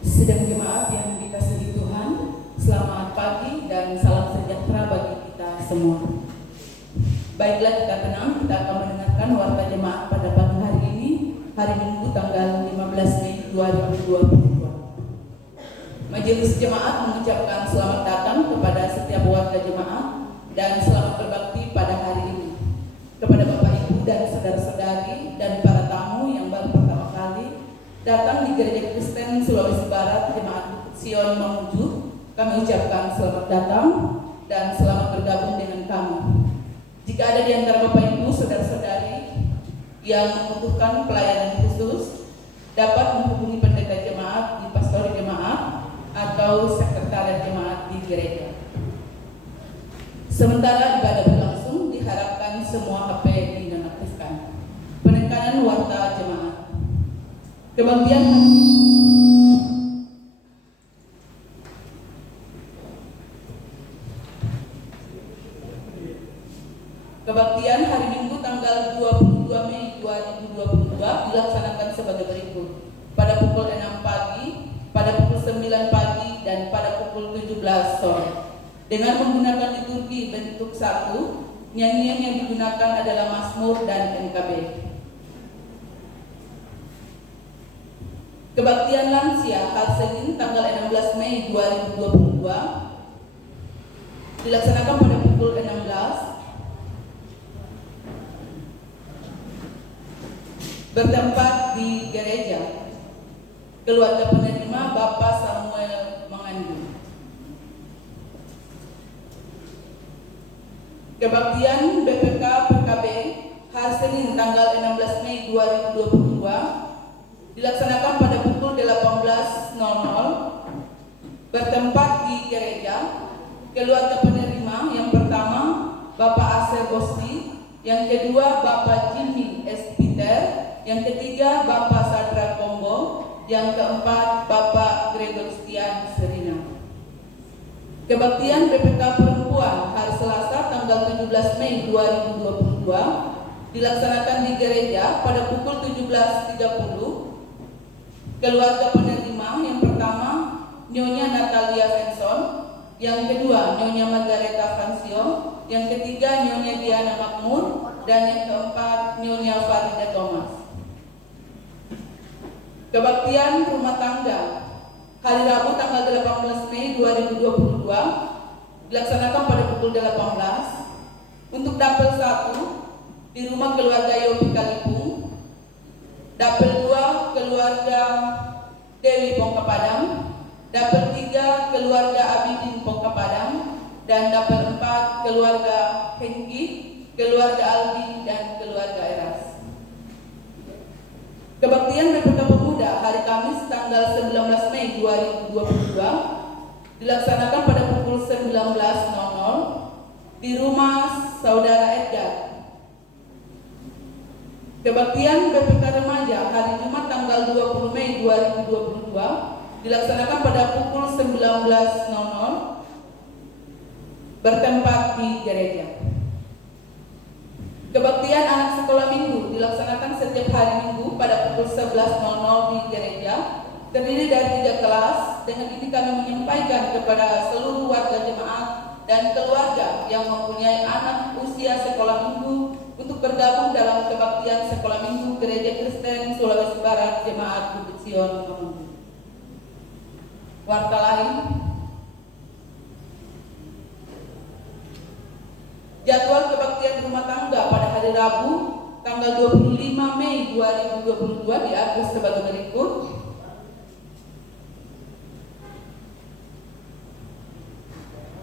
Sidang jemaat yang dikasihi Tuhan, selamat pagi dan salam sejahtera bagi kita semua. Baiklah, kita tenang, kita akan mendengarkan warta jemaat pada pagi hari ini, hari Minggu tanggal 15 Mei 2022. Majelis jemaat mengucapkan selamat datang kepada setiap warga jemaat dan selamat berbakti pada hari ini. Kepada Bapak Ibu dan saudara-saudari dan para tamu yang baru pertama kali datang di Gereja Kristen Sulawesi Barat Jemaat Sion Mamuju, kami ucapkan selamat datang dan selamat bergabung dengan kami. Jika ada di antara Bapak Ibu saudara-saudari yang membutuhkan pelayanan khusus, dapat menghubungi pendeta jemaat di pastori jemaat atau sekretariat jemaat di gereja. Sementara ibadah berlangsung, diharapkan semua HP dinonaktifkan. Penekanan warta jemaat. Kebaktian hari Minggu tanggal 22 Mei 2022 dilaksanakan sebagai berikut. Pada pukul 6 pagi, pada pukul 9 pagi, dan pada pukul 17 sore. Dengan menggunakan liturgi bentuk satu, nyanyian yang digunakan adalah Mazmur dan NKB. Kebaktian lansia hari Senin tanggal 16 Mei 2022 dilaksanakan pada pukul 16 bertempat di gereja. Keluarga penerima Bapak Samuel Mengandung. Kebaktian BPK PKB hari Senin tanggal 16 Mei 2022 dilaksanakan pada pukul 18.00 bertempat di gereja. Keluarga penerima yang pertama Bapak Asher Bosni, yang kedua Bapak Jimmy S. Peter, yang ketiga Bapak Sadra Kombo, yang keempat Bapak Gregor Stian Serina. Kebaktian BPK Perempuan hari Selasa tanggal 17 Mei 2022 dilaksanakan di gereja pada pukul 17.30. Keluarga penerima yang pertama Nyonya Natalia Venson, yang kedua Nyonya Margareta Fransio, yang ketiga Nyonya Diana Makmur, dan yang keempat Nyonya Farida Thomas. Kebaktian rumah tangga hari Rabu tanggal 18 Mei 2022 dilaksanakan pada pukul 18 untuk dapel 1 di rumah keluarga Yopi Kalipung, dapel 2 keluarga Dewi Pongka Padang, dapel 3 keluarga Abidin Pongka Padang, dan dapel 4 keluarga Hengki, keluarga Aldi, dan keluarga Eras. Kebaktian BPK Pemuda hari Kamis tanggal 19 Mei 2022 dilaksanakan pada pukul 19.00 di rumah Saudara Edgar. Kebaktian BPK Remaja hari Jumat tanggal 20 Mei 2022 dilaksanakan pada pukul 19.00 bertempat di gereja. Kebaktian anak sekolah minggu dilaksanakan setiap hari Minggu pada pukul 11.00 di gereja, terdiri dari 3 kelas. Dengan ini kami menyampaikan kepada seluruh warga jemaat dan keluarga yang mempunyai anak usia sekolah minggu untuk bergabung dalam kebaktian sekolah minggu Gereja Kristen Sulawesi Barat Jemaat Bukit Sion Mamuju. Warta lain. Jadwal kebaktian rumah tangga pada hari Rabu tanggal 25 Mei 2022 diatur sebagai berikut.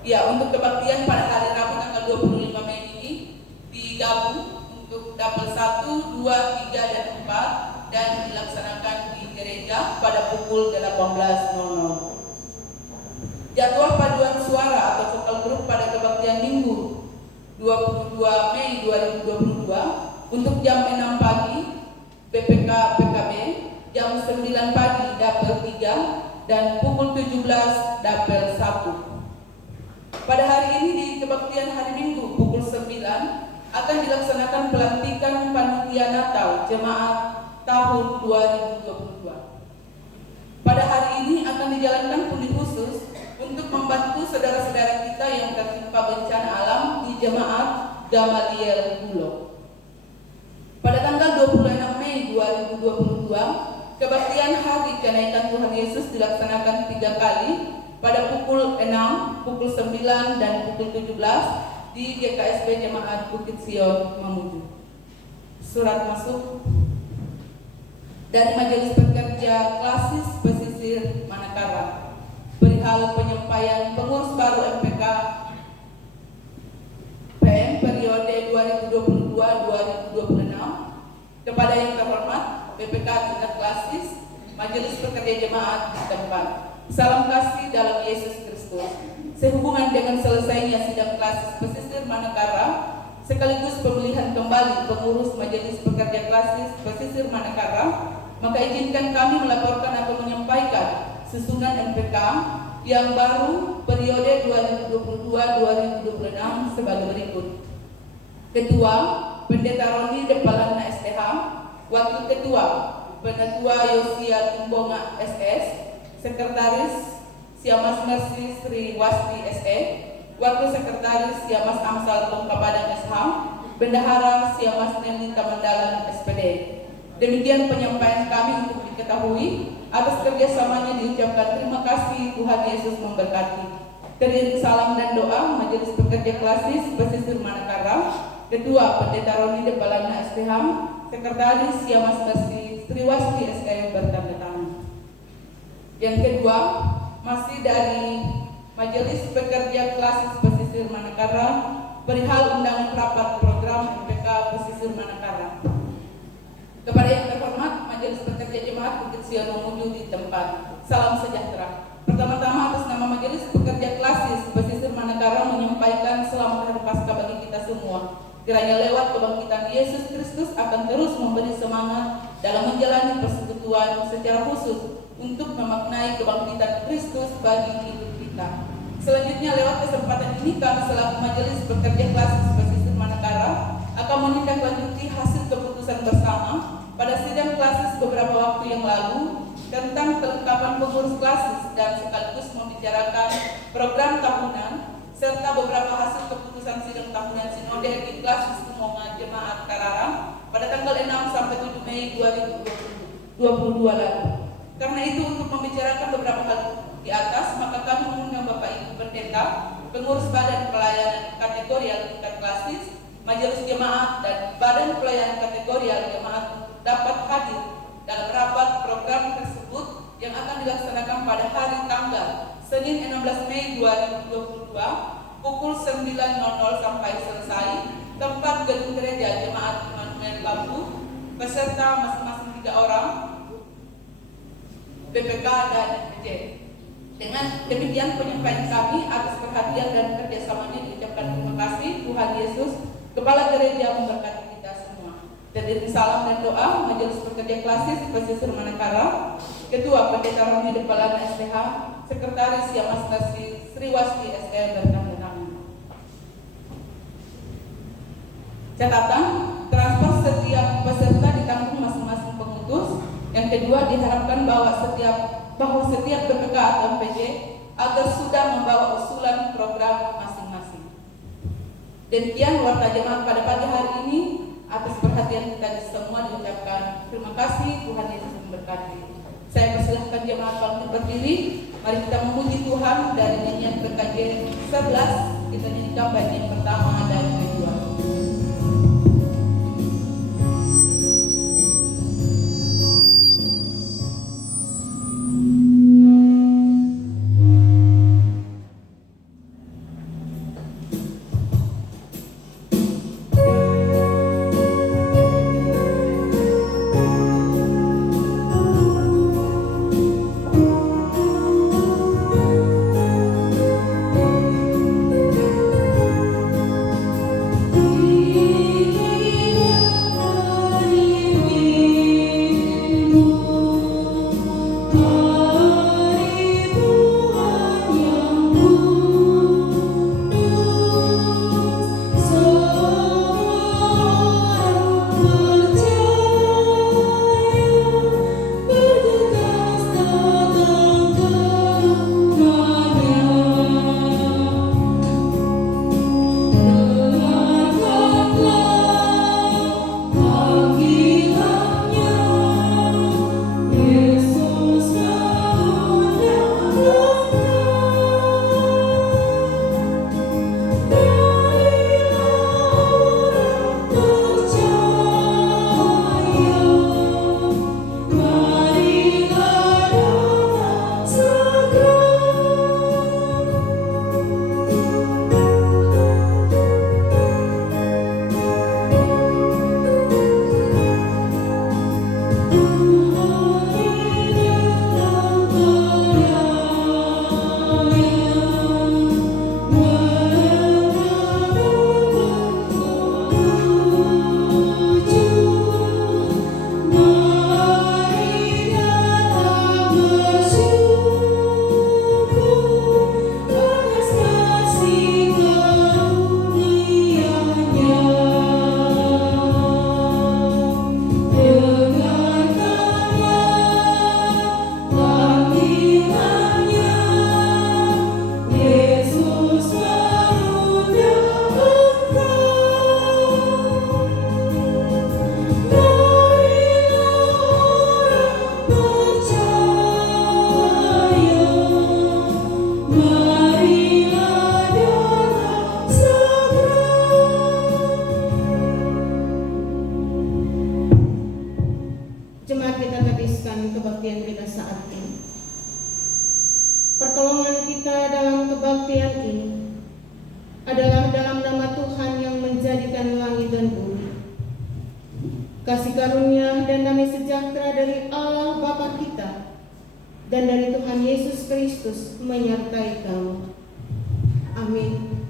Ya, untuk kebaktian pada hari Rabu tanggal 25 Mei ini digabung untuk dapel 1, 2, 3, dan 4 dan dilaksanakan di gereja pada pukul 18.00. Jadwal paduan suara atau vokal grup pada kebaktian Minggu 22 Mei 2022 untuk jam 6 pagi BPK PKB, jam 9 pagi dapel 3, dan pukul 17 dapel 1. Pada hari ini di kebaktian hari Minggu pukul 9 akan dilaksanakan pelantikan panitia Natal jemaat tahun 2022. Pada hari ini akan dijalankan kundi khusus untuk membantu saudara-saudara kita yang tertimpa bencana alam di Jemaat Gamaliel Bulog. Pada tanggal 26 Mei 2022, kebaktian hari kenaikan Tuhan Yesus dilaksanakan 3 kali pada pukul 6, pukul 9, dan pukul 17 di GKSP Jemaat Bukit Sion Mamuju. Surat masuk dari Majelis Pekerja Klasis Pesisir Manakara perihal penyampaian pengurus baru MPK PM periode 2022-2026 kepada yang terhormat BPK tingkat Klasis Majelis Pekerja Jemaat di tempat. Salam kasih dalam Yesus Kristus. Sehubungan dengan selesainya sidang Klasis Pesisir Manakara sekaligus pemilihan kembali pengurus Majelis Pekerja Klasis Pesisir Manakara, maka izinkan kami melaporkan atau menyampaikan susunan MPK yang baru periode 2022-2026 sebagai berikut. Ketua, Pendeta Roni Depalana STH. Wakil Ketua, Penatua Yosia Tumbonga SS. Sekretaris, Siamas Mercy Sri Wasti SE. Wakil Sekretaris, Siamas Amsal Tongkapadang SH. Bendahara, Siamas Nelita Mandalan SPD. Demikian penyampaian kami untuk diketahui. Atas kerjasamanya diucapkan terima kasih, Tuhan Yesus memberkati. Terdiri salam dan doa Majelis Pekerja Klasis Pesisir Manakara. Ketua Pendeta Roni Depalana STH. Sekretaris Siamas Mercy Sriwasti SE bertanda tangan. Yang kedua, masih dari Majelis Pekerja Klasis Pesisir Manakara perihal undangan rapat program MPK Pesisir Manakara. Kepada yang terhormat Majelis Pekerja Jemaat Bukit Sion Mamuju di tempat. Salam sejahtera. Pertama-tama atas nama Majelis Pekerja Klasis Pesisir Manakara menyampaikan selamat hari Paskah bagi kita semua. Kiranya lewat kebangkitan Yesus Kristus akan terus memberi semangat dalam menjalani persekutuan secara khusus untuk memaknai kebangkitan Kristus bagi hidup kita. Selanjutnya lewat kesempatan ini kami selaku Majelis Pekerja Klasis Pesisir Manakara akan menindaklanjuti hasil keputusan bersama pada sidang klasis beberapa waktu yang lalu tentang kelengkapan pengurus klasis dan sekaligus membicarakan program tahunan serta beberapa hasil keputusan sidang tahunan sinode di klasis Tumonga Jemaat Karara pada tanggal 6 sampai 7 Mei 2022 lalu. Karena itu untuk membicarakan beberapa hal di atas, maka kami mengundang Bapak Ibu Pendeta, pengurus Badan Pelayanan Kategorial tingkat klasis, Majelis Jemaat dan Badan Pelayanan Kategorial Jemaat dapat hadir dalam rapat program tersebut yang akan dilaksanakan pada hari tanggal Senin 16 Mei 2022 pukul 9.00 sampai selesai, tempat gedung gereja Jemaat Immanuel Lampung, peserta masing-masing 3 orang, BPK dan FPJ. Dengan demikian penyampaian kami atas perhatian dan kerjasamanya diucapkan terima kasih. Tuhan Yesus Kepala Gereja memberkati kita semua. Terdiri salam dan doa Majelis Pekerja Klasis Pesisir Manakara, Ketua Pendeta Roni Depalana STH, Sekretaris Siamas Mercy Sriwasti SE bertanda tangan. Catatan, transfer setiap peserta ditanggung masing-masing pengutus. Yang kedua, diharapkan bahwa setiap BPK atau MPJ agar sudah membawa usulan program masing-masing. Demikian warta jemaat pada pagi hari ini. Atas perhatian kita semua diucapkan terima kasih. Tuhan Yesus memberkati. Saya persilahkan jemaat bangkit berdiri. Mari kita memuji Tuhan dari nyanyian PKJ 11. Kita nyanyikan bagian pertama dan kedua. kasih karunia dan damai sejahtera dari Allah Bapa kita dan dari Tuhan Yesus Kristus menyertai kamu. Amin.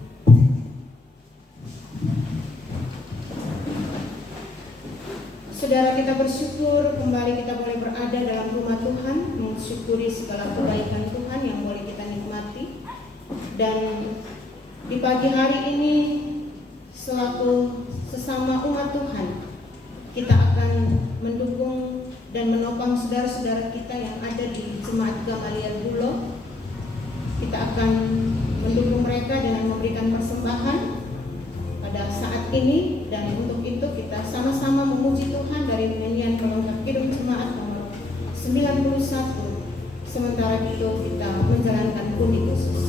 Saudara, kita bersyukur kembali kita boleh berada dalam rumah Tuhan, mensyukuri segala kebaikan Tuhan yang boleh kita nikmati. Dan di pagi hari ini selaku sesama umat Tuhan, kita akan mendukung dan menopang saudara-saudara kita yang ada di Jemaat Gamaliel Bulo. Kita akan mendukung mereka dengan memberikan persembahan pada saat ini, dan untuk itu kita sama-sama memuji Tuhan dari nyanyian pelengkap Kidung Jemaat nomor 91. Sementara itu kita menjalankan undi khusus.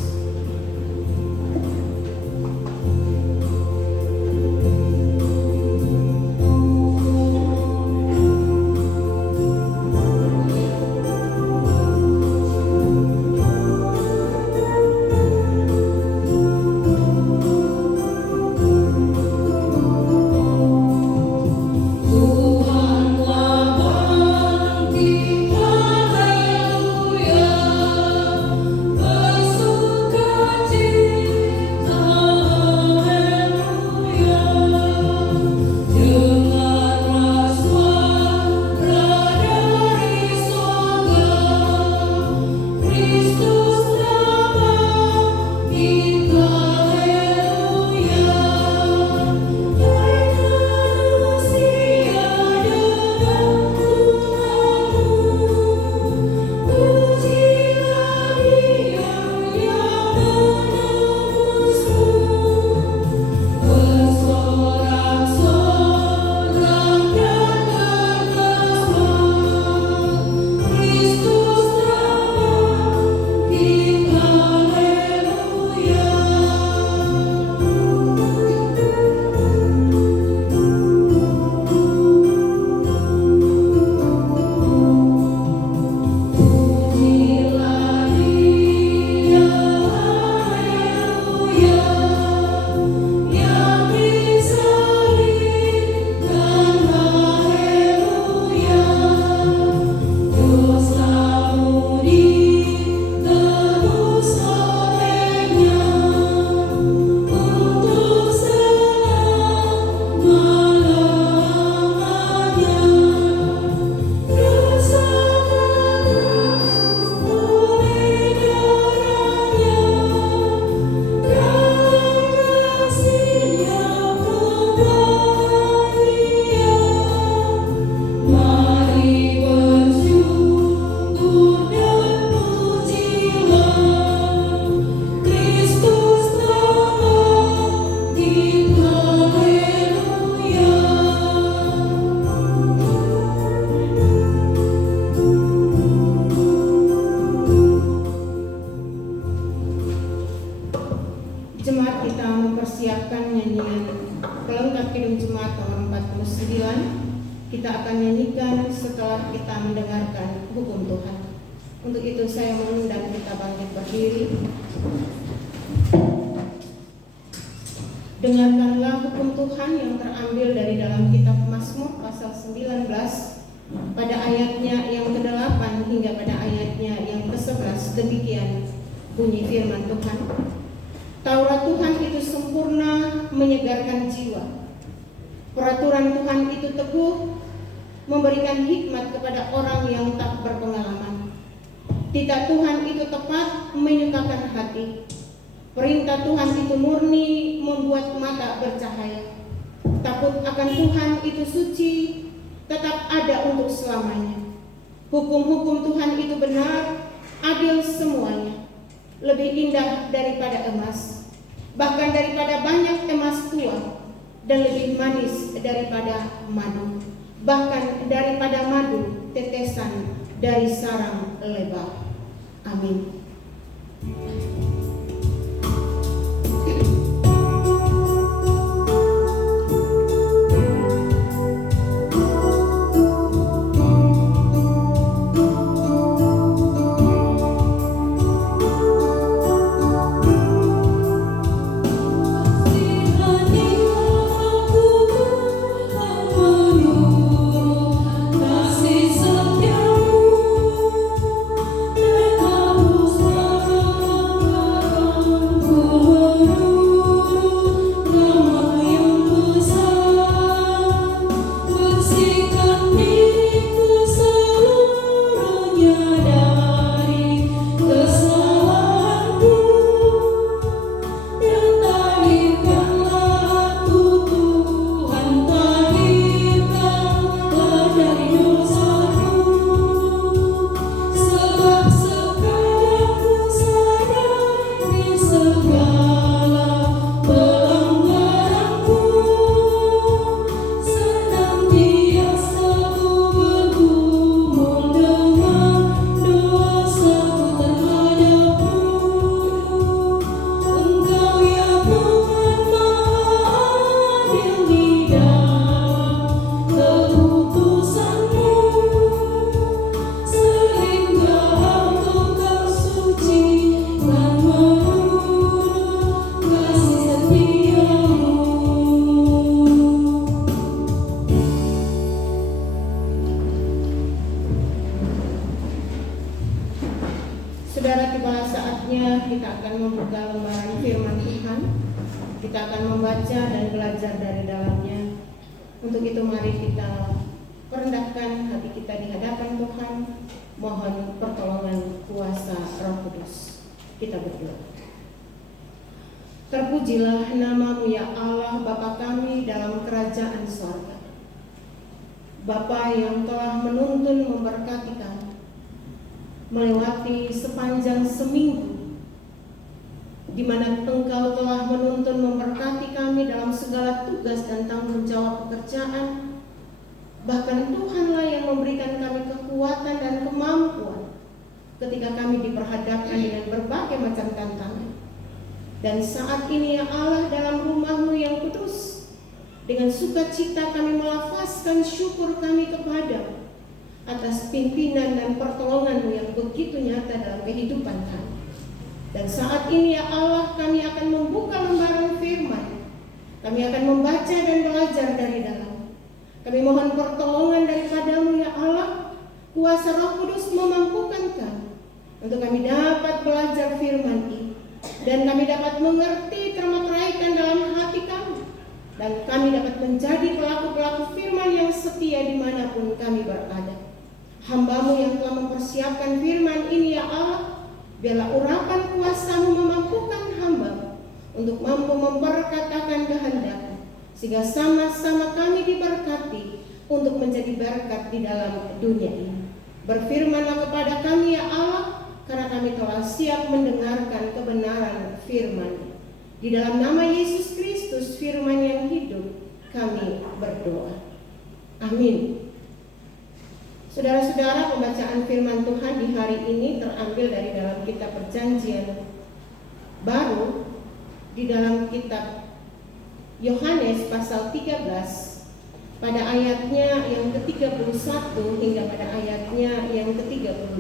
Kita akan nyanyikan setelah kita mendengarkan hukum Tuhan. Untuk itu saya mengundang kita bangkit berdiri. Dengarkanlah hukum Tuhan yang terambil dari dalam kitab Mazmur pasal 19 pada ayatnya yang ke-8 hingga pada ayatnya yang ke-11. Demikian bunyi firman Tuhan. Taurat Tuhan itu sempurna, menyegarkan jiwa. Peraturan Tuhan itu teguh, memberikan hikmat kepada orang yang tak berpengalaman. Titah Tuhan itu tepat, menyukakan hati. Perintah Tuhan itu murni, membuat mata bercahaya. Takut akan Tuhan itu suci, tetap ada untuk selamanya. Hukum-hukum Tuhan itu benar, adil semuanya. Lebih indah daripada emas, bahkan daripada banyak emas tua, dan lebih manis daripada madu, bahkan daripada madu tetesan dari sarang lebah. Amin. Menurut Tuhan. Kita akan membaca dan belajar dari dalamnya. Untuk itu mari kita rendahkan hati kita di hadapan Tuhan. Mohon pertolongan kuasa Roh Kudus. Kita berdoa. Terpujilah nama-Mu ya Allah, Bapa kami dalam kerajaan sorga. Bapa yang telah menuntun memberkati kami melewati sepanjang seminggu, di mana Engkau telah menuntun memberkati kami dalam segala tugas dan tanggung jawab pekerjaan. Bahkan Tuhanlah yang memberikan kami kekuatan dan kemampuan ketika kami diperhadapkan dengan berbagai macam tantangan. Dan saat ini ya Allah, dalam rumah-Mu yang kudus, dengan sukacita kami melafazkan syukur kami kepada atas pimpinan dan pertolongan-Mu yang begitu nyata dalam kehidupan kami. Dan saat ini ya Allah, kami akan membuka lembaran firman. Kami akan membaca dan belajar dari dalam. Kami mohon pertolongan daripada-Mu ya Allah. Kuasa Roh Kudus memampukan kami untuk kami dapat belajar firman ini, dan kami dapat mengerti termateraikan dalam hati kami, dan kami dapat menjadi pelaku-pelaku firman yang setia dimanapun kami berada. Hamba-Mu yang telah mempersiapkan firman ini ya Allah, biarlah urapan kuasa-Mu memampukan hamba untuk mampu memperkatakan kehendak-Mu, sehingga sama-sama kami diberkati untuk menjadi berkat di dalam dunia ini. Berfirmanlah kepada kami ya Allah, karena kami telah siap mendengarkan kebenaran firman. Di dalam nama Yesus Kristus, firman yang hidup, kami berdoa. Amin. Saudara-saudara, pembacaan firman Tuhan di hari ini terambil dari dalam kitab Perjanjian Baru, di dalam kitab Yohanes pasal 13, pada ayatnya yang ke-31 hingga pada ayatnya yang ke-35.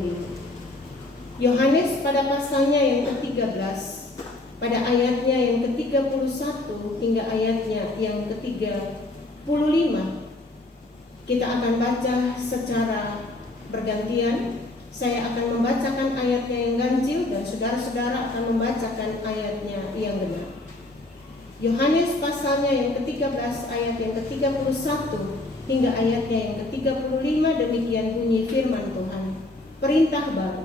Yohanes pada pasalnya yang ke-13, pada ayatnya yang ke-31 hingga ayatnya yang ke-35. Kita akan baca secara bergantian. Saya akan membacakan ayatnya yang ganjil dan saudara-saudara akan membacakan ayatnya yang benar. Yohanes pasalnya yang ke-13 ayat yang ke-31 hingga ayatnya yang ke-35, demikian bunyi firman Tuhan. Perintah baru.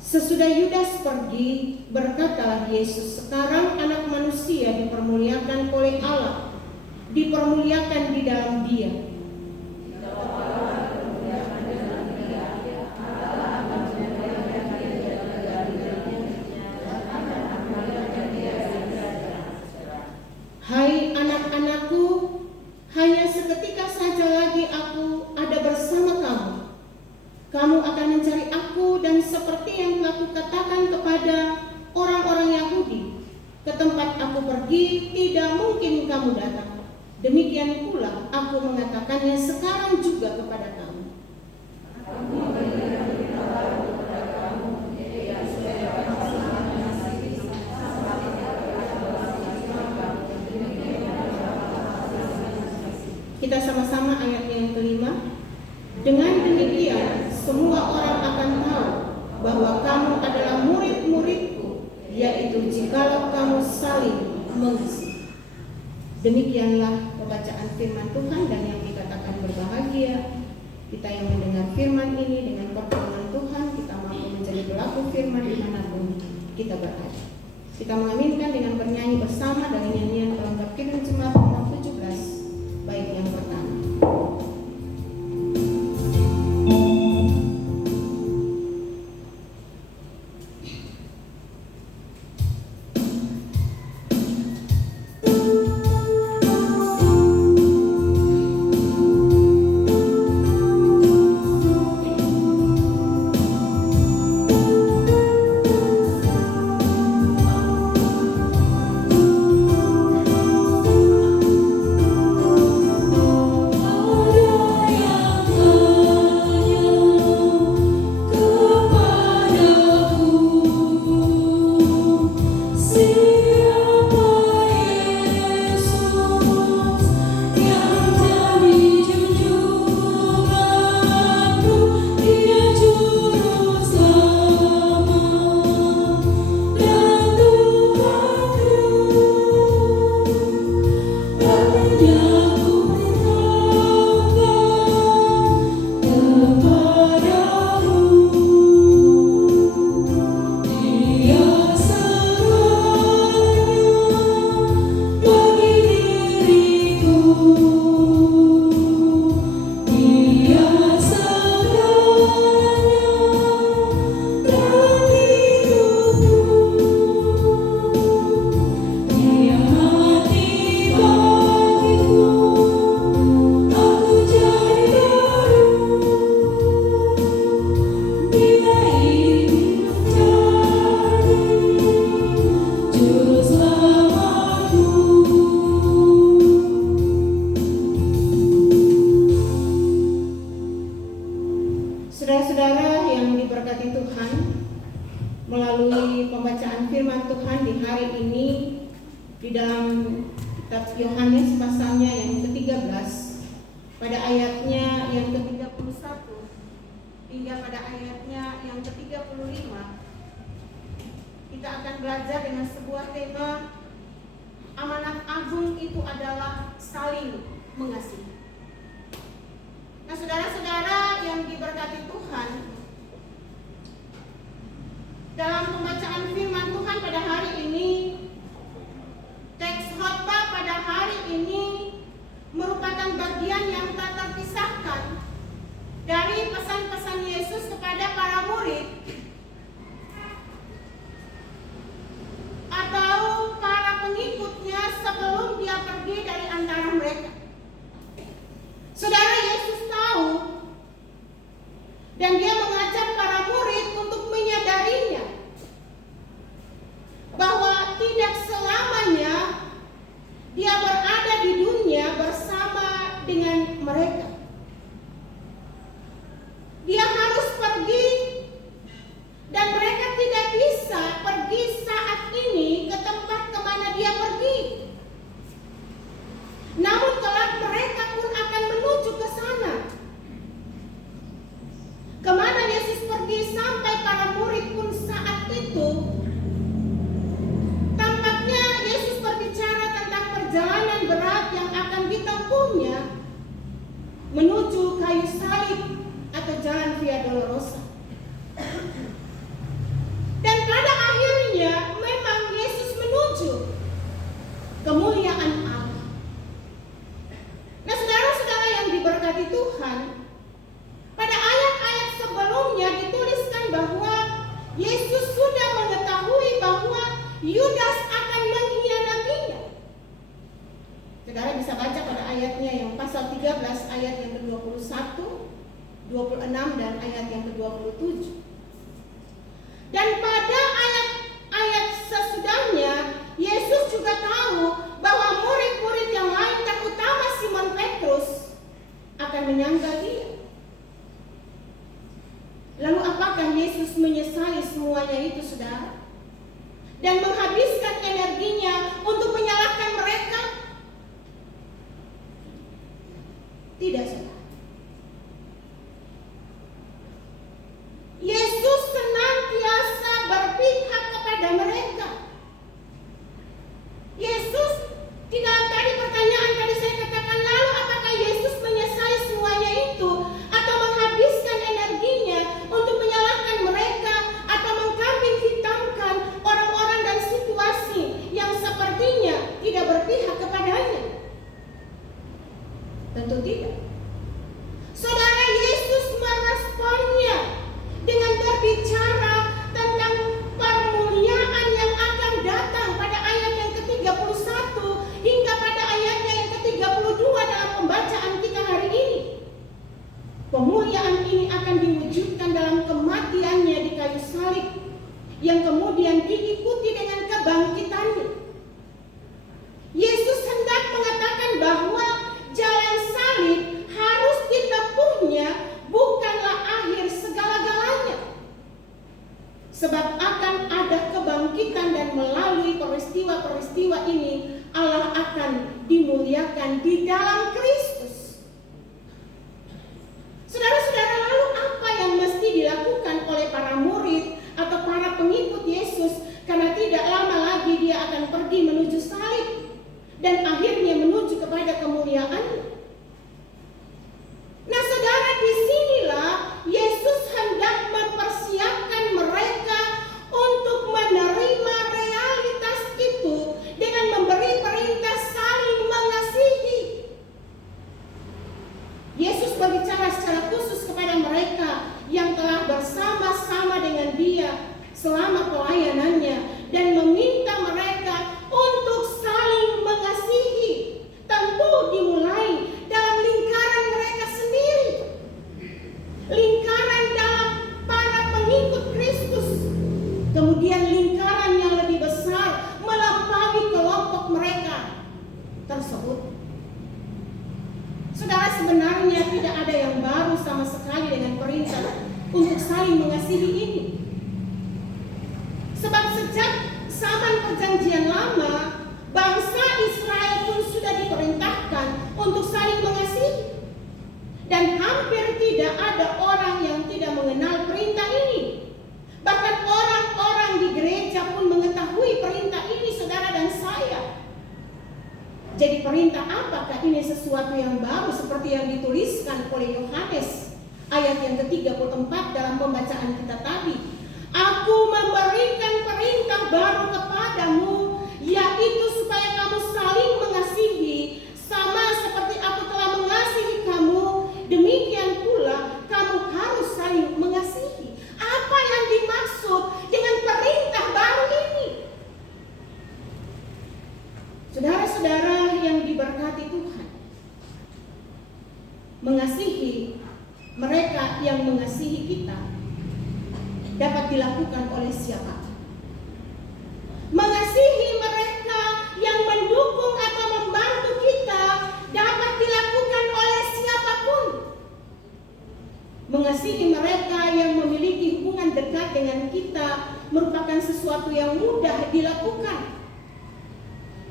Sesudah Yudas pergi, berkatalah Yesus, sekarang Anak Manusia dipermuliakan oleh Allah, dipermuliakan di dalam Dia. Hai anak-anakku, hanya seketika saja lagi aku ada bersama kamu. Kamu akan mencari aku, dan seperti yang telah kukatakan kepada orang-orang Yahudi, ke tempat aku pergi tidak mungkin kamu datang. Demikian pula aku mengatakannya sekarang juga kepada kamu. Kita sama-sama ayat yang kelima. Dengan demikian semua orang akan tahu bahwa kamu adalah murid-muridku, yaitu jikalau kamu saling mengasihi. Demikianlah pembacaan firman Tuhan, dan yang dikatakan berbahagia kita yang mendengar firman ini. Dengan pertolongan Tuhan kita mampu menjadi pelaku firman dimanapun kita berada. Kita mengaminkan dengan bernyanyi bersama dari nyanyian pelengkap Kidung Jemaat nomor 17, bait yang pertama. Hallelujah. hari ini di dalam kitab Yohanes pasalnya yang ke-13 pada ayatnya yang ke-31 hingga pada ayatnya yang ke-35 kita akan belajar dengan sebuah tema, amanat agung itu adalah saling mengasihi. Nah, saudara-saudara yang diberkati Tuhan, dalam pembacaan firman Tuhan pada hari ini, teks khotbah pada hari ini merupakan bagian yang tak terpisahkan dari pesan-pesan Yesus kepada para murid atau para pengikutnya sebelum dia pergi dari antara mereka. Saudara, Yesus tahu dan dia mengajak para murid untuk menyadarinya bahwa tidak selamanya dia berada di dunia bersama dengan mereka. Dia harus pergi dan mereka tidak bisa pergi saat ini ke tempat kemana dia pergi. Namun kelak mereka pun akan menuju ke sana. Kemana Yesus pergi sampai para murid pun saat itu, tampaknya Yesus berbicara tentang perjalanan berat yang akan ditempuhnya menuju kayu salib atau jalan Via Dolorosa. Dan pada akhirnya memang Yesus menuju kemuliaan Allah. Nah, saudara-saudara yang diberkati Tuhan, pada ayat-ayat sebelumnya dituliskan bahwa Yesus sudah mengetahui bahwa Yudas akan mengkhianatinya. Saudara bisa baca pada ayatnya yang pasal 13 ayat yang ke-21, 26 dan ayat yang ke-27. Dan pada ayat-ayat sesudahnya Yesus juga tahu bahwa murid-murid yang lain terutama Simon Petrus akan menyangkal dia. Lalu apakah Yesus menyesali semuanya itu, saudara? Dan menghabiskan energinya untuk menyalahkan mereka? Tidak, saudara. Yesus senantiasa berpihak kepada mereka. Yesus, di dalam tadi pertanyaan tadi saya katakan, lalu apakah Yesus menyesali semuanya itu atau menghabiskan energinya untuk menyalahkan mereka atau mengkambing hitamkan orang-orang dan situasi yang sepertinya tidak berpihak kepadanya? Tentu tidak. Saudara, Yesus meresponnya dengan berbicara tentang permuliaan yang akan datang pada ayat yang ke-31 hingga pada ayatnya yang ke-32 dalam pembacaan kita hari ini. Pemuliaan ini akan diwujudkan dalam kematiannya di kayu salib yang kemudian diikuti dengan kebangkitannya. Yesus hendak mengatakan bahwa jalan salib harus ditempuhnya bukanlah akhir segala-galanya. Sebab akan ada kebangkitan dan melalui peristiwa-peristiwa ini Allah akan dimuliakan di dalam Kristus. Saudara-saudara, lalu apa yang mesti dilakukan oleh para murid atau para pengikut Yesus karena tidak lama lagi dia akan pergi menuju salib dan akhirnya menuju kepada kemuliaan? Nah, saudara, disinilah Yesus hendak mempersiapkan mereka untuk menerima realitas itu dengan memberi perintah saling mengasihi. Yesus berbicara secara khusus kepada mereka yang telah bersama-sama dengan dia selama pelayanannya dan meminta mereka untuk saling mengasihi. Tentu dimulai dalam lingkaran mereka sendiri, lingkaran dalam para pengikut Kristus, kemudian lingkaran yang lebih besar melampaui kelompok mereka tersebut. Saudara, sebenarnya tidak ada yang baru sama sekali dengan perintah untuk saling mengasihi ini. Sebab sejak zaman perjanjian perintah apakah ini sesuatu yang baru seperti yang dituliskan oleh Yohanes ayat yang ke-34 dalam pembacaan kita tadi. Aku memberikan perintah baru kepadamu, yaitu supaya kamu saling mengasihi, sama seperti aku telah mengasihi kamu, demikian pula kamu harus saling mengasihi. Apa yang dimaksud dengan perintah baru ini? Saudara-saudara yang diberkati Tuhan, mengasihi mereka yang mengasihi kita dapat dilakukan oleh siapa? Mengasihi mereka yang mendukung atau membantu kita dapat dilakukan oleh siapapun. Mengasihi mereka yang memiliki hubungan dekat dengan kita merupakan sesuatu yang mudah dilakukan.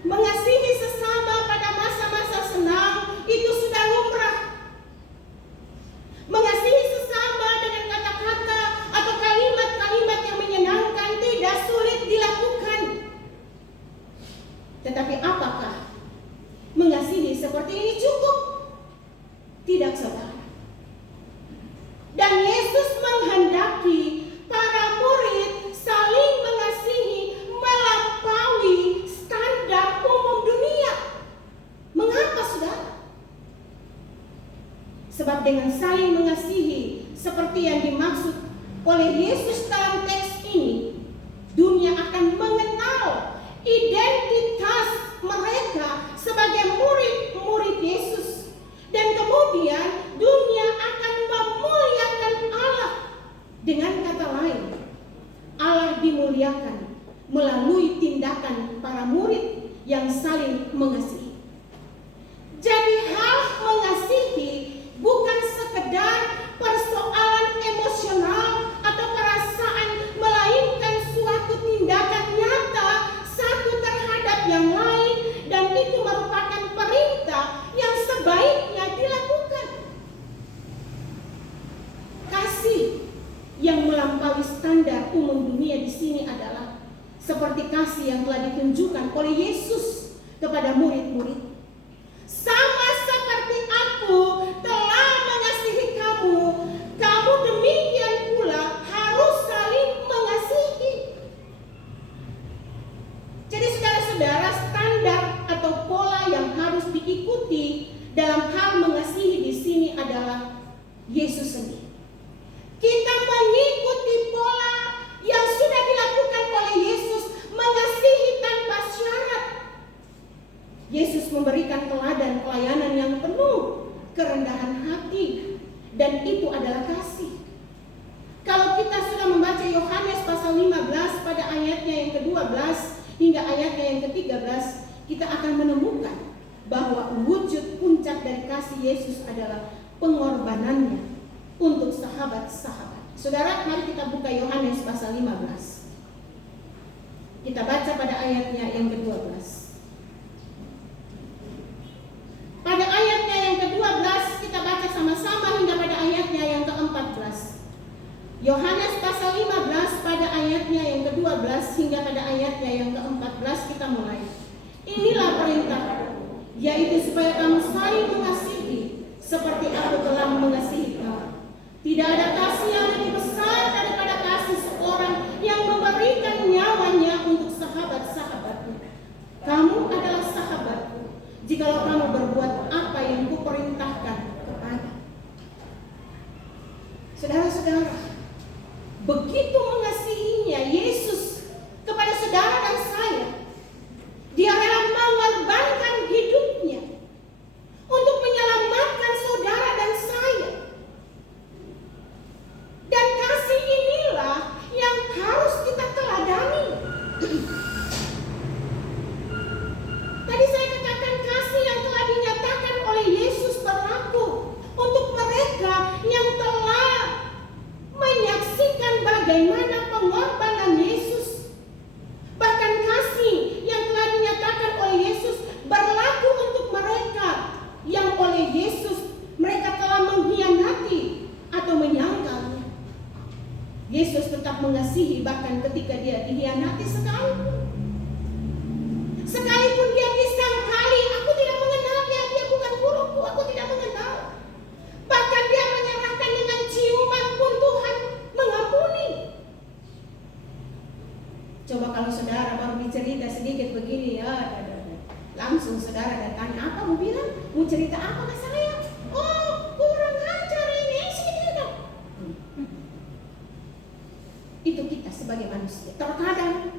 Mengasihi sesama pada masa-masa senang itu sudah lumrah. Mengasihi sesama dengan kata-kata atau kalimat-kalimat yang menyenangkan tidak sulit dilakukan. Tetapi apakah mengasihi seperti ini cukup? Tidak, saudara. Dan Yesus menghendaki para murid saling mengasihi melampaui standar umum dunia. Mengapa, saudara? Sebab dengan saling mengasihi seperti yang dimaksud oleh Yesus dalam teks ini, dunia akan mengenal identitas mereka sebagai murid-murid Yesus. Dan kemudian dunia akan memuliakan Allah. Dengan kata lain, Allah dimuliakan melalui tindakan para murid yang saling mengasihi. Jadi hal mengasihi bukan sekedar persoalan emosional atau perasaan, melainkan suatu tindakan nyata satu terhadap yang lain, dan itu merupakan perintah yang sebaiknya dilakukan. Kasih yang melampaui standar umum dunia di sini adalah seperti kasih yang telah ditunjukkan oleh Yesus kepada murid-murid. Sama seperti aku telah mengasihi kamu, kamu demikian pula harus saling mengasihi. Jadi saudara-saudara, standar atau pola yang harus diikuti dalam hal mengasihi di sini adalah Yesus sendiri. Kita mengikuti pola yang sudah dilakukan oleh Yesus, mengasihi tanpa syarat. Yesus memberikan teladan pelayanan yang penuh kerendahan hati, dan itu adalah kasih. Kalau kita sudah membaca Yohanes pasal 15 pada ayatnya yang ke-12 hingga ayatnya yang ke-13, kita akan menemukan bahwa wujud puncak dari kasih Yesus adalah pengorbanannya untuk sahabat-sahabat. Saudara, mari kita buka Yohanes pasal 15. Kita baca pada ayatnya yang ke-12. Pada ayatnya yang ke-12 kita baca sama-sama hingga pada ayatnya yang ke-14. Yohanes pasal 15 pada ayatnya yang ke-12 hingga pada ayatnya yang ke-14 kita mulai. Inilah perintah, yaitu supaya kamu saling mengasihi seperti aku telah mengasihi kamu. Tidak ada kasih yang lebih besar daripada kasih seorang yang memberikan nyawanya untuk sahabat-sahabatnya. Kamu adalah sahabatku jikalau kamu berbuat apa yang kuperintahkan kepada. Saudara-saudara, begitu mengasihinya Yesus kepada saudara dan saya, Dia rela mengorbankan hidupnya untuk menyelamatkan saudara dan saya. Dan kasih inilah yang harus kita teladani. Tadi saya katakan kasih yang telah sedikit begini ya, langsung saudara datang, apa mau bilang? Mau cerita apa ke saya? Oh, kurang ajar ini, sedikit. Itu kita sebagai manusia. Terkadang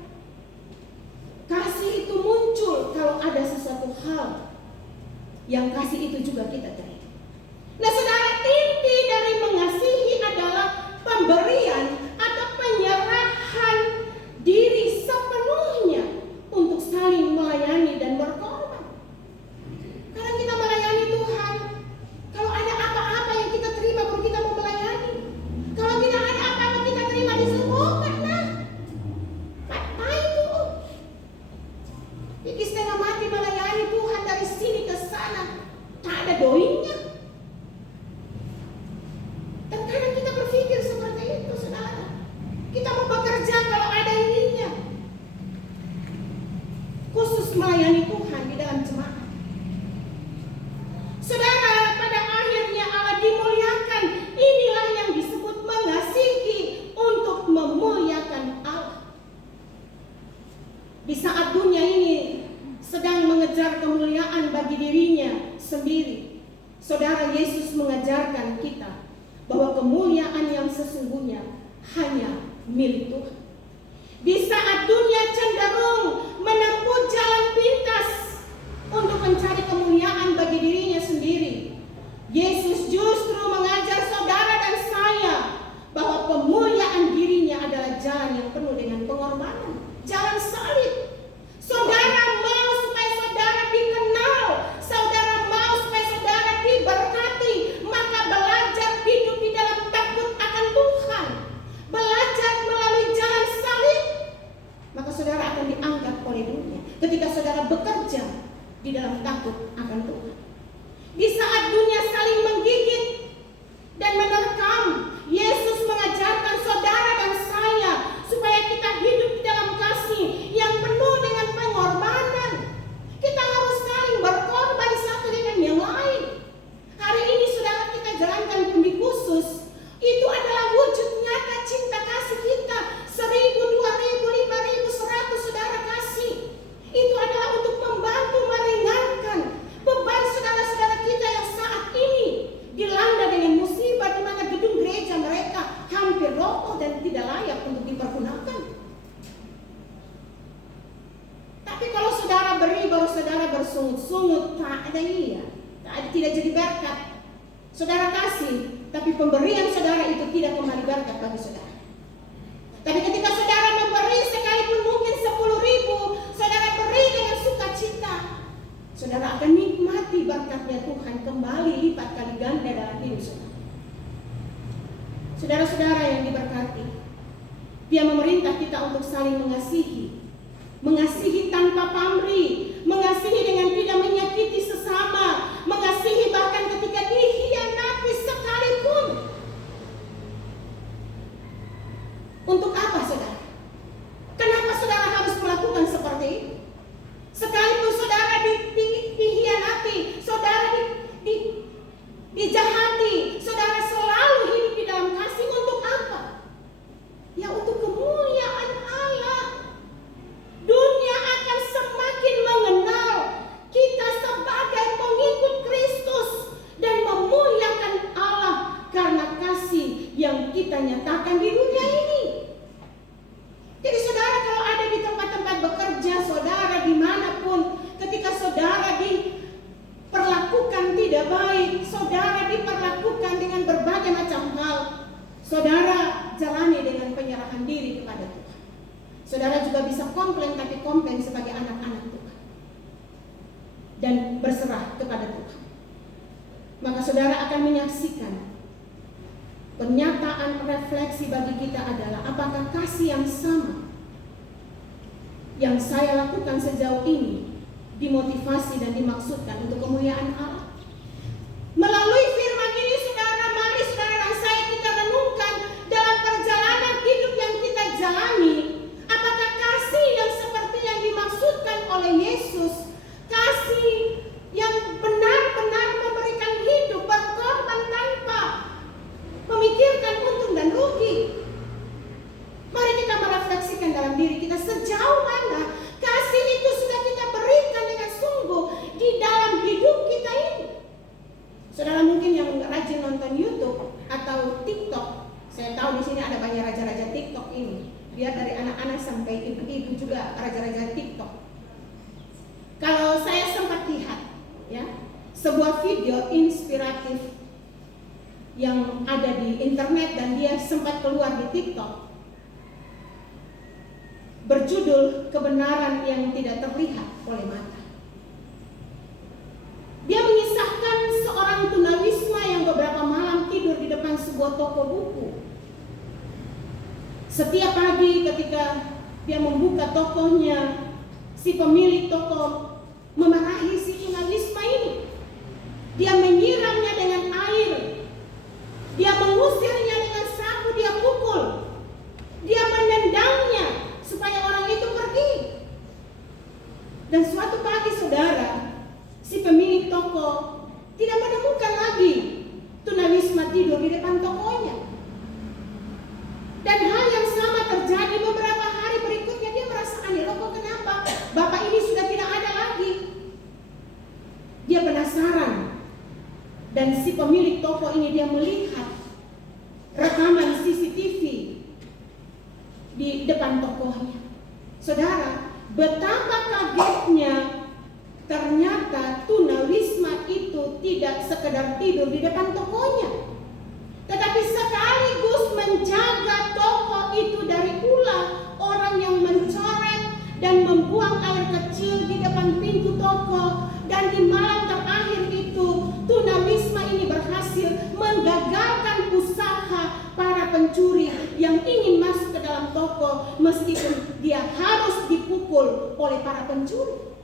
kasih itu muncul kalau ada sesuatu hal yang kasih itu juga kita terima. Nah saudara, inti dari mengasihi adalah pemberian atau penyerahan diri sepenuhnya untuk saling melayani dan berkorban. Karena kita melayani Tuhan, kalau ada apa-apa yang kita terima baru kita mau melayani. Kalau tidak ada apa-apa kita terima disuruh, karena apa itu? Jadi setengah mati melayani Tuhan dari sini ke sana, tak ada doinya. Terkadang kita berpikir seperti itu, saudara. Kita mau bekerja kalau ada ininya. Khusus melayani Tuhan di dalam jemaat. Saudara, pada akhirnya Allah dimuliakan. Inilah yang disebut mengasihi untuk memuliakan Allah. Di saat dunia ini sedang mengejar kemuliaan bagi dirinya sendiri, saudara, Yesus mengajarkan kita bahwa kemuliaan yang sesungguhnya hanya milik Tuhan. Di saat dunia cenderung menempuh jalan pintas untuk mencari kemuliaan bagi dirinya sendiri, Yesus justru mengajar saudara dan saya bahwa pemuliaan dirinya adalah jalan yang penuh dengan pengorbanan, jalan salib. Saudara mau supaya saudara dikenal, saudara mau supaya saudara diberkati, maka belajar hidup di dalam takut akan Tuhan, belajar melalui jalan salib, maka saudara akan diangkat oleh dunia. Ketika saudara bekerja di dalam takut akan Tuhan, di saat dunia saling menggigit dan menerkam, Yesus mengajarkan saudara dan saya supaya kita hidup di dalam kasih yang penuh dengan pengorbanan. Kita harus saling berkorban satu dengan yang lain. Hari ini saudara, kita jalankan pundi khusus. Itu adalah wujud nyata cinta kasih kita. 1.000, 2.000, 5.000, 100 saudara kasih. Itu adalah untuk membantu meringankan beban saudara-saudara kita yang saat ini dilanda dengan musibah, di mana gedung gereja mereka hampir roboh dan tidak layak untuk dipergunakan. Tapi kalau saudara beri baru saudara bersungut-sungut, tak ada iya, tidak jadi berkat. Saudara kasih, tapi pemberian saudara itu tidak kembali berkat bagi saudara. Tapi ketika saudara memberi sekalipun mungkin 10.000, saudara beri dengan sukacita, saudara akan nikmati berkatnya Tuhan kembali lipat kali ganda dalam hidup saudara. Saudara-saudara yang diberkati, Dia memerintah kita untuk saling mengasihi. Mengasihi tanpa pamrih, mengasihi dengan tidak menyakiti sesama, mengasihi bahkan ketika dikhianati sekalipun. Untuk apa saudara? Kenapa saudara harus melakukan seperti itu? Sekalipun saudara dikhianati, saudara dijahati, saudara selalu hidup di dalam kasih. Untuk apa? Ya untuk kemuliaan Allah. Dunia akan semakin mengenal kita sebagai pengikut Kristus dan memuliakan Allah karena kasih yang kita nyatakan di dunia ini. Jadi saudara, kalau ada di tempat-tempat bekerja saudara dimanapun, ketika saudara diperlakukan tidak baik, saudara diperlakukan dengan berbagai macam hal, saudara jalani dengan penyerahan diri kepada Tuhan. Saudara juga bisa komplain, tapi komplain sebagai anak-anak Tuhan dan berserah kepada Tuhan. Maka saudara akan menyaksikan pernyataan refleksi bagi kita adalah apakah kasih yang sama yang saya lakukan sejauh ini dimotivasi dan dimaksudkan untuk kemuliaan Allah. Melalui firman ini saudara, mari saudara dan saya kita renungkan dalam perjalanan hidup yang kita jalani. Apakah kasih yang seperti yang dimaksudkan oleh Yesus, kasih yang benar-benar memberikan hidup, berkorban tanpa memikirkan untung dan Mari kita merefleksikan dalam diri kita sejauh mana kasih itu sebuah video inspiratif yang ada di internet dan dia sempat keluar di TikTok, berjudul Kebenaran yang Tidak Terlihat oleh Mata. Dia mengisahkan seorang tunawisma yang beberapa malam tidur di depan sebuah toko buku. Setiap pagi ketika dia membuka tokonya, si pemilik toko memarahi si tunawisma ini. Dia menyiramnya dengan air, dia mengusirnya dengan sapu, dia pukul, dia menendangnya supaya orang itu pergi. Dan suatu pagi, saudara, si pemilik toko tidak menemukan lagi tunawisma tidur di depan tokonya. Dan hal yang sama terjadi beberapa hari berikutnya. Dia merasa aneh, loh kok kenapa bapak ini sudah tidak ada lagi. Dia penasaran, dan si pemilik toko ini dia melihat rekaman CCTV di depan tokonya. Saudara, betapa kagetnya, ternyata tunawisma itu tidak sekedar tidur di depan tokonya, tetapi sekaligus menjaga toko itu dari ulah orang yang mencoret dan membuang air kecil di depan pintu toko. Dan di malam terakhir itu, tunawisma ini berhasil menggagalkan usaha para pencuri yang ingin masuk ke dalam toko, meskipun dia harus dipukul oleh para pencuri.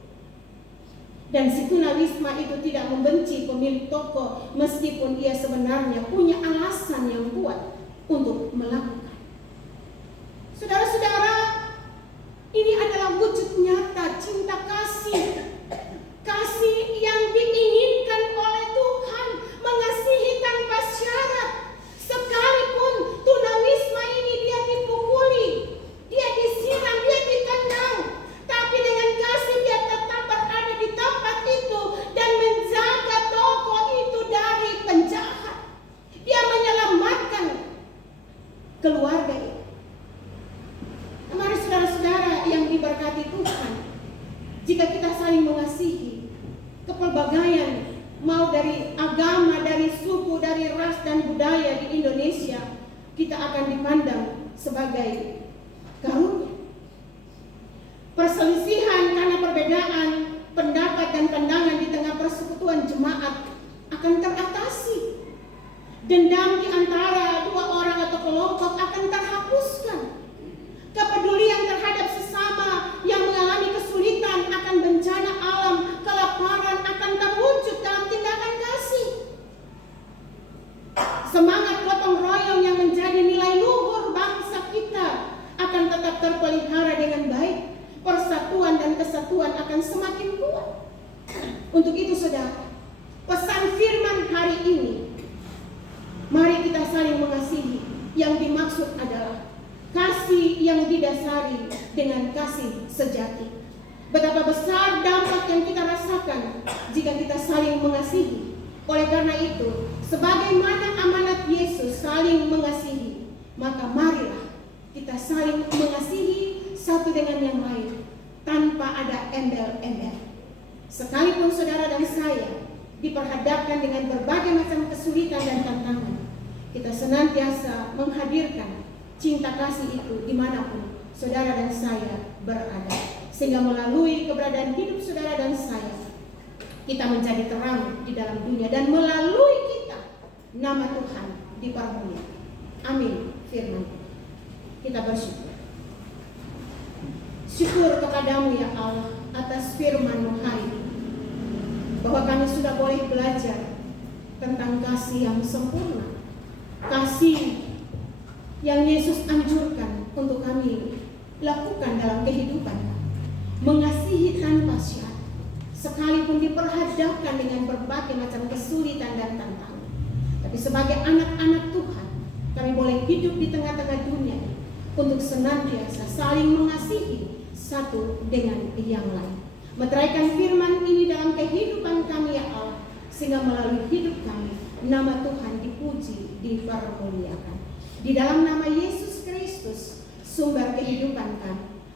Dan si tunawisma itu tidak membenci pemilik toko, meskipun ia sebenarnya punya alasan yang kuat untuk melakukan. Saudara-saudara, ini adalah wujud nyata cinta kasih. Kasih yang diinginkan oleh Tuhan, mengasihi tanpa syarat. Sekalipun tunawisma ini dia dipukuli, dia disiram, dia ditendang, tapi dengan kasih dia tetap berada di tempat itu dan menjaga toko itu dari penjahat. Dia menyelamatkan keluarga itu. Mari saudara-saudara yang diberkati Tuhan, jika kita saling mengasihi, kepelbagaian, mau dari agama, dari suku, dari ras dan budaya di Indonesia, kita akan dipandang sebagai karunia. Perselisihan karena perbedaan pendapat dan pandangan di tengah persekutuan jemaat akan teratasi. Dendam di antara dua orang atau kelompok akan terhapuskan. Kepedulian terhadap sesama yang mengalami kesulitan akan bencana alam, kelaparan akan terwujud dalam tindakan kasih. Semangat gotong royong yang menjadi nilai luhur bangsa kita akan tetap terpelihara dengan baik. Persatuan dan kesatuan akan semakin kuat. Untuk itu saudara, pesan firman hari ini, mari kita saling mengasihi. Yang dimaksud adalah kasih yang didasari dengan kasih sejati. Betapa besar dampak yang kita rasakan jika kita saling mengasihi. Oleh karena itu, sebagaimana amanat Yesus saling mengasihi, maka marilah kita saling mengasihi satu dengan yang lain tanpa ada embel-embel. Sekalipun saudara dan saya diperhadapkan dengan berbagai macam kesulitan dan tantangan, kita senantiasa menghadirkan cinta kasih itu dimanapun saudara dan saya berada, sehingga melalui keberadaan hidup saudara dan saya, kita menjadi terang di dalam dunia, dan melalui kita nama Tuhan dipermuliakan. Amin. Firman kita bersyukur. Syukur kepadamu ya Allah atas firman-Mu hari ini, bahwa kami sudah boleh belajar tentang kasih yang sempurna, kasih yang Yesus anjurkan untuk kami lakukan dalam kehidupan kami. Mengasihi tanpa syarat, sekalipun diperhadapkan dengan berbagai macam kesulitan dan tantangan. Tapi sebagai anak-anak Tuhan, kami boleh hidup di tengah-tengah dunia untuk senantiasa saling mengasihi satu dengan yang lain. Meteraikan firman ini dalam kehidupan kami ya Allah, sehingga melalui hidup kami nama Tuhan dipuji, dipermuliakan. Di dalam nama Yesus Kristus, sumber kehidupan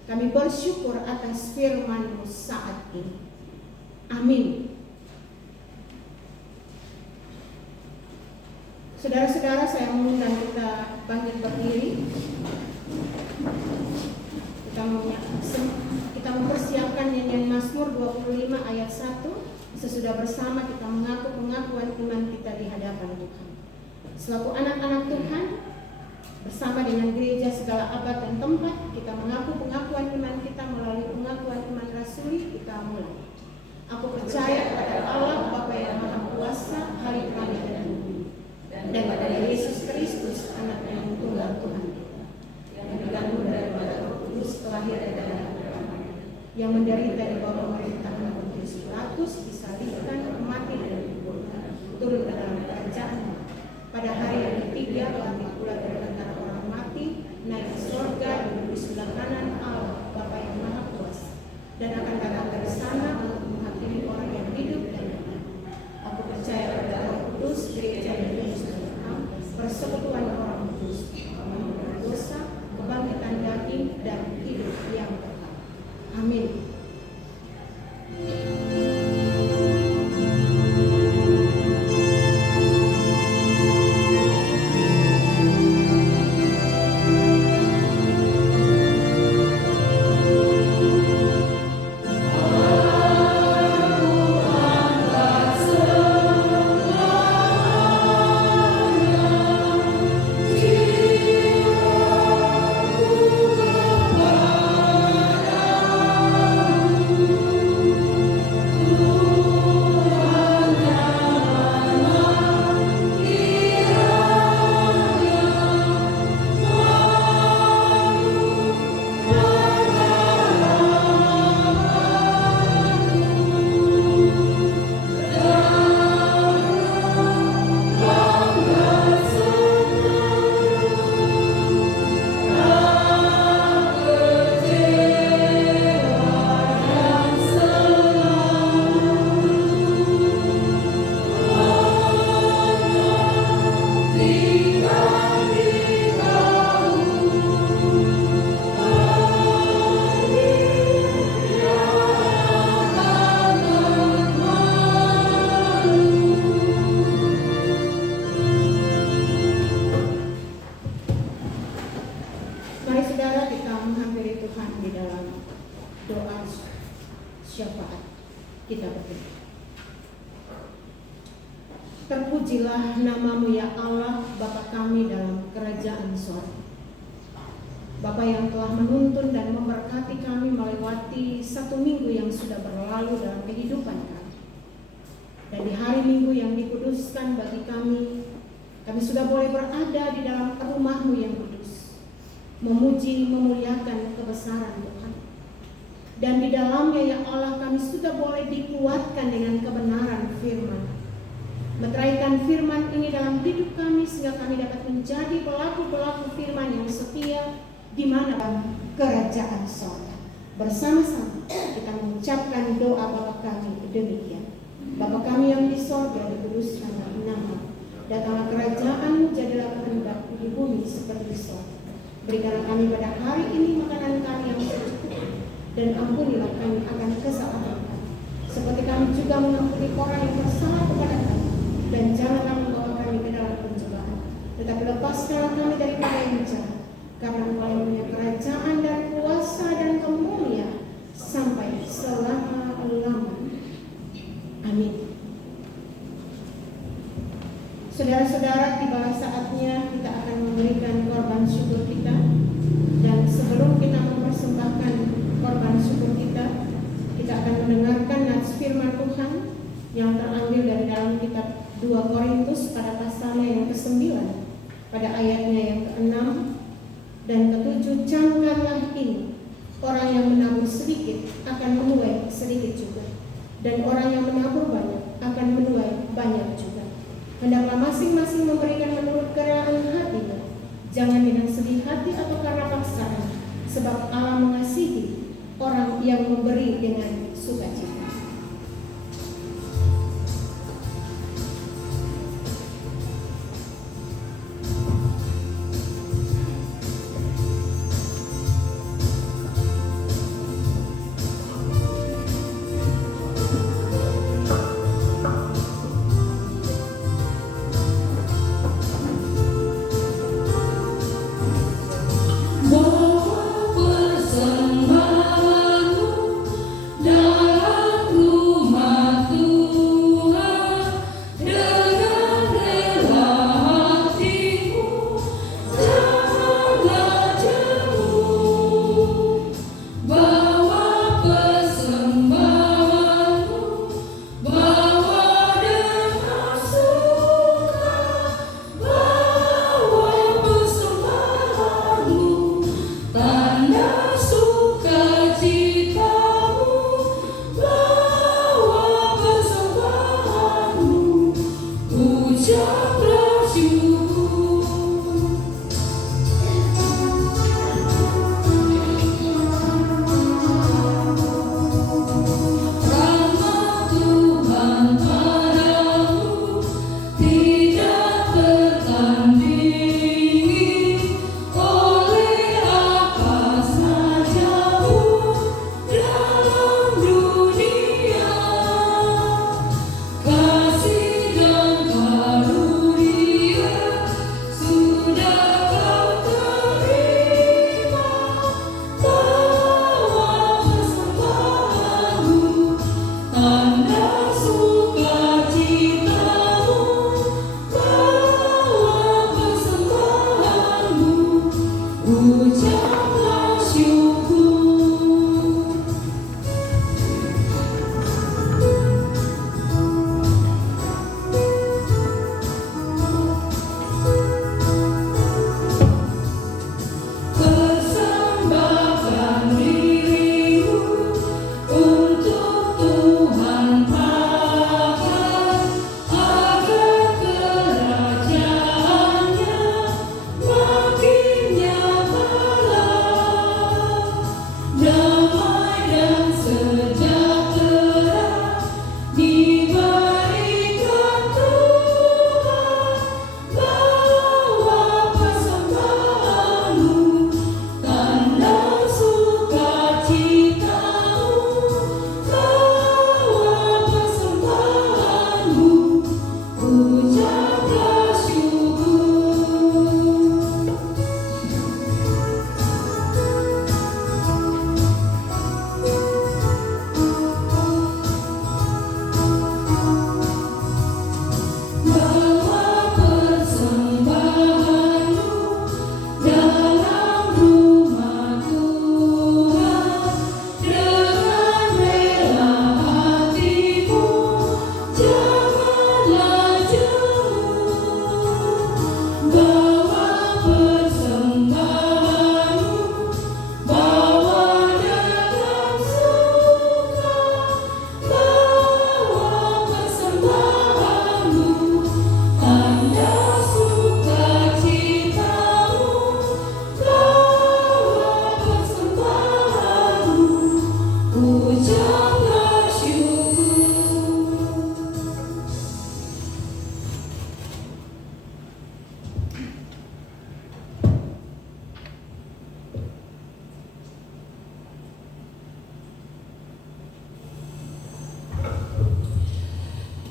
kami bersyukur atas firman-Mu saat ini. Amin. bangkit berdiri. Kita mempersiapkan nyanyian Mazmur 25 ayat 1. Sesudah bersama kita mengaku pengakuan iman kita di hadapan Tuhan. Selaku anak-anak Tuhan, bersama dengan gereja segala abad dan tempat, kita mengaku pengakuan iman kita melalui pengakuan iman rasuli. Kita mulai. Aku percaya kepada Allah Bapa yang Maha Kuasa, Hari langit dan bumi, dan pada Yesus Kristus, Anak yang tunggal Tuhan kita, yang digandung dari Roh Kudus, terlahir dari darah Bapa, yang menderita di bawah pemerintahan Pontius Pilatus, disalibkan, mati dan dikuburkan, turun ke dalam kerajaan. Pada hari yang ketiga, bangkit pula dari antara orang mati, naik ke surga, duduk di sebelah kanan Allah Bapa yang Maha Kuasa, dan akan datang dari sana untuk menghakimi orang yang hidup dan yang mati. Aku percaya pada Roh Kudus, gereja yang Kristus, persekutuan orang kudus, pengampunan dosa, kebangkitan daging, dan hidup yang kekal. Amin. Terpujilah namamu ya Allah, Bapa kami dalam kerajaan sorga. Bapa yang telah menuntun dan memberkati kami melewati satu minggu yang sudah berlalu dalam kehidupan kami. Dan di hari Minggu yang dikuduskan bagi kami sudah boleh berada di dalam rumah-Mu yang kudus, memuji, memuliakan kebesaran Tuhan. Dan di dalamnya ya Allah kami sudah boleh dikuatkan dengan kebenaran firman. Meteraikan firman ini dalam hidup kami sehingga kami dapat menjadi pelaku-pelaku firman yang setia di mana kerajaan sorga. Bersama-sama kita mengucapkan doa Bapa kami demikian. Bapa kami yang di sorga, dikuduskanlah nama-Mu. Datanglah kerajaan-Mu, jadilah kehendak-Mu di bumi seperti di sorga. Berikanlah kami pada hari ini makanan kami yang secukupnya, dan ampunilah kami akan kesalahan kami, seperti kami juga mengampuni orang yang bersalah kepada kami. Dan janganlah membawa kami ke dalam pencobaan, tetapi lepaskanlah kami daripada yang jahat, karena Engkau yang punya kerajaan dan kuasa dan kemuliaan sampai selama-lamanya. Amin. Saudara-saudara, tiba saatnya kita akan memberikan korban syukur kita. Dan sebelum kita mempersembahkan korban syukur kita akan mendengarkan nats firman Tuhan yang terambil dari dalam kitab 2 Korintus pada pasalnya yang ke-9 pada ayatnya yang ke-6 dan ke-7. Camkanlah ini, orang yang menabur sedikit akan menuai sedikit juga, dan orang yang menabur banyak akan menuai banyak juga. Hendaklah masing-masing memberikan menurut kerelaan hatinya, jangan dengan sedih hati atau karena paksaan, sebab Allah mengasihi orang yang memberi dengan sukacita.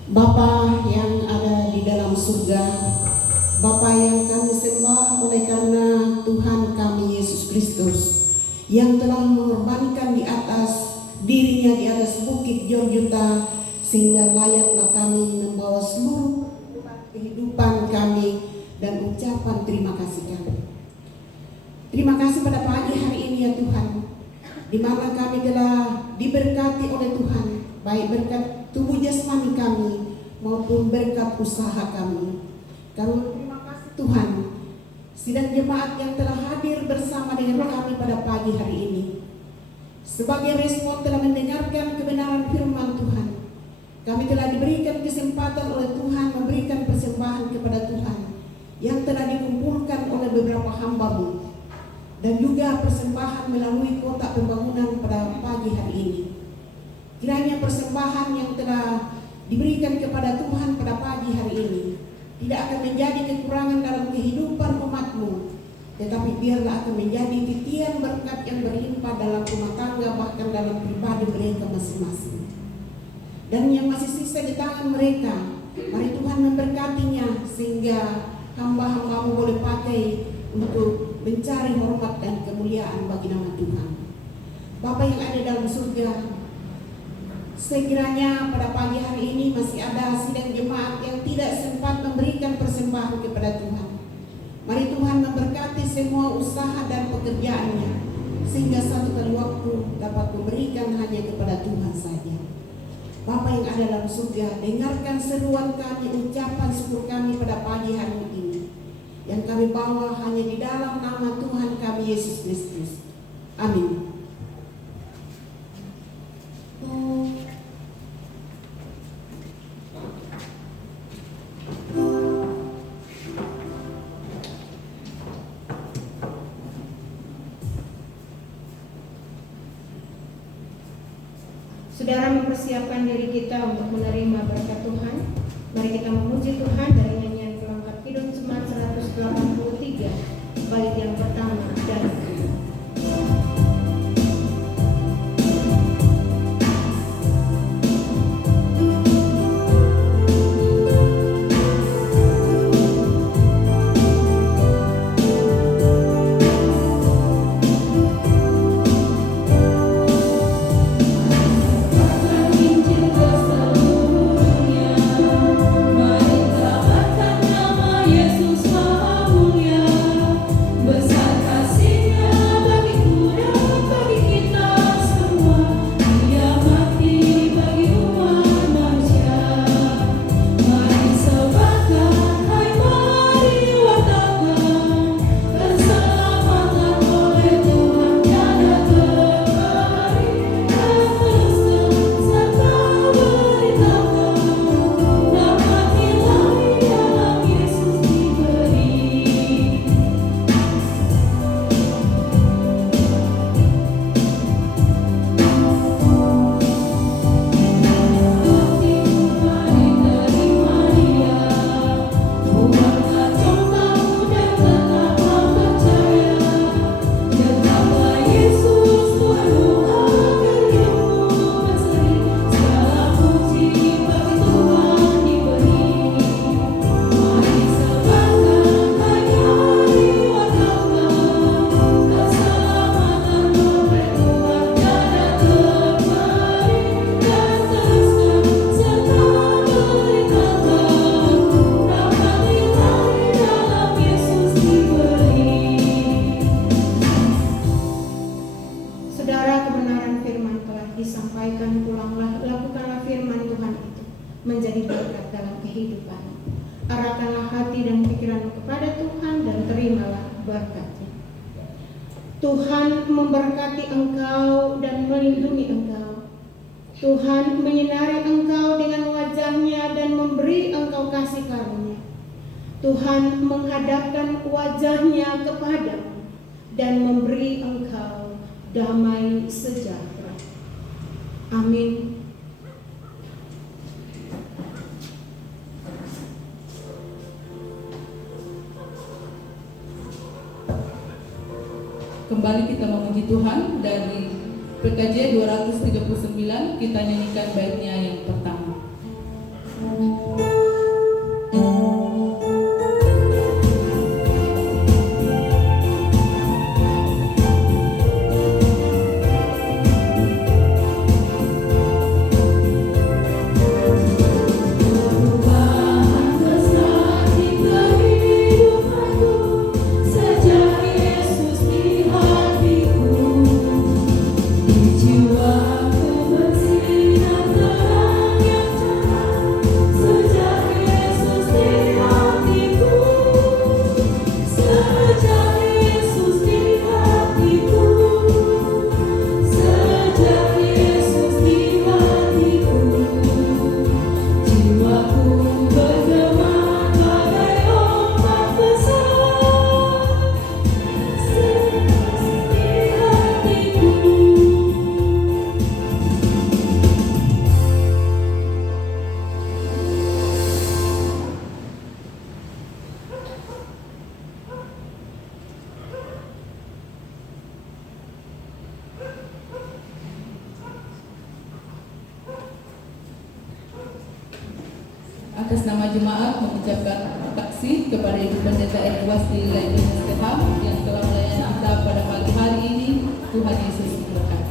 Bapa yang ada di dalam surga, Bapa yang kami sembah oleh karena Tuhan kami Yesus Kristus yang telah mengorbankan di atas dirinya di atas bukit Yorjuta, sehingga layaklah kami membawa seluruh kehidupan kami dan ucapan terima kasih kami. Terima kasih pada pagi hari ini ya Tuhan, di mana kami telah diberkati oleh Tuhan, baik berkat tubuh jasmani kami maupun berkat usaha kami. Kami terima kasih Tuhan, sidang jemaat yang telah hadir bersama dengan kami pada pagi hari ini. Sebagai respon telah mendengarkan kebenaran firman Tuhan, kami telah diberikan kesempatan oleh Tuhan memberikan persembahan kepada Tuhan yang telah dikumpulkan oleh beberapa hamba-Mu, dan juga persembahan melalui kotak pembangunan pada pagi hari ini. Kiranya persembahan yang telah diberikan kepada Tuhan pada pagi hari ini tidak akan menjadi kekurangan dalam kehidupan umat-Mu, tetapi biarlah akan menjadi titian berkat yang berlimpah dalam rumah tangga, bahkan dalam pribadi mereka masing-masing. Dan yang masih sisa di tangan mereka, mari Tuhan memberkatinya sehingga hamba-hamba-Mu boleh pakai untuk mencari hormat dan kemuliaan bagi nama Tuhan. Bapa yang ada dalam surga, sekiranya pada pagi hari ini masih ada sidang jemaat yang tidak sempat memberikan persembahan kepada Tuhan. Mari Tuhan memberkati semua usaha dan pekerjaannya, sehingga satu kali waktu dapat memberikan hanya kepada Tuhan saja. Bapa yang ada dalam surga, dengarkan seruan kami, ucapan syukur kami pada pagi hari ini, yang kami bawa hanya di dalam nama Tuhan kami Yesus Kristus. Amin. Saudara mempersiapkan diri kita untuk menerima berkat Tuhan. Mari kita memuji Tuhan dari nyanyian pelengkap Kidung Jemaat 183, bait yang pertama dan kedua. Yesus Maha Mulia, besar kasih-Nya menjadi berkat dalam kehidupan. Arahkanlah hati dan pikiran kepada Tuhan dan terimalah berkat-Nya. Tuhan memberkati engkau dan melindungi engkau. Tuhan menyinari engkau dengan wajah-Nya dan memberi engkau kasih karunia. Tuhan menghadapkan wajah-Nya kepadamu dan memberi engkau damai sejahtera. Amin. Kembali kita memuji Tuhan. Dari PKJ 239 kita nyanyikan baitnya yang pertama. Perubahan besar di kehidupanku sejak Yesus di hatiku. Di jiwaku bersinar terang yang cerah sejak Yesus di hatiku. Sejak Yesus di hatiku. Sejak Yesus di hatiku. Jiwaku bergema bagai ombak besar. Yesus di hatiku. Atas nama jemaat mengucapkan terima kasih kepada Ibu Pendeta Edwasti Lainus Steham yang telah melayani kita pada pagi hari ini. Tuhan Yesus memberkati.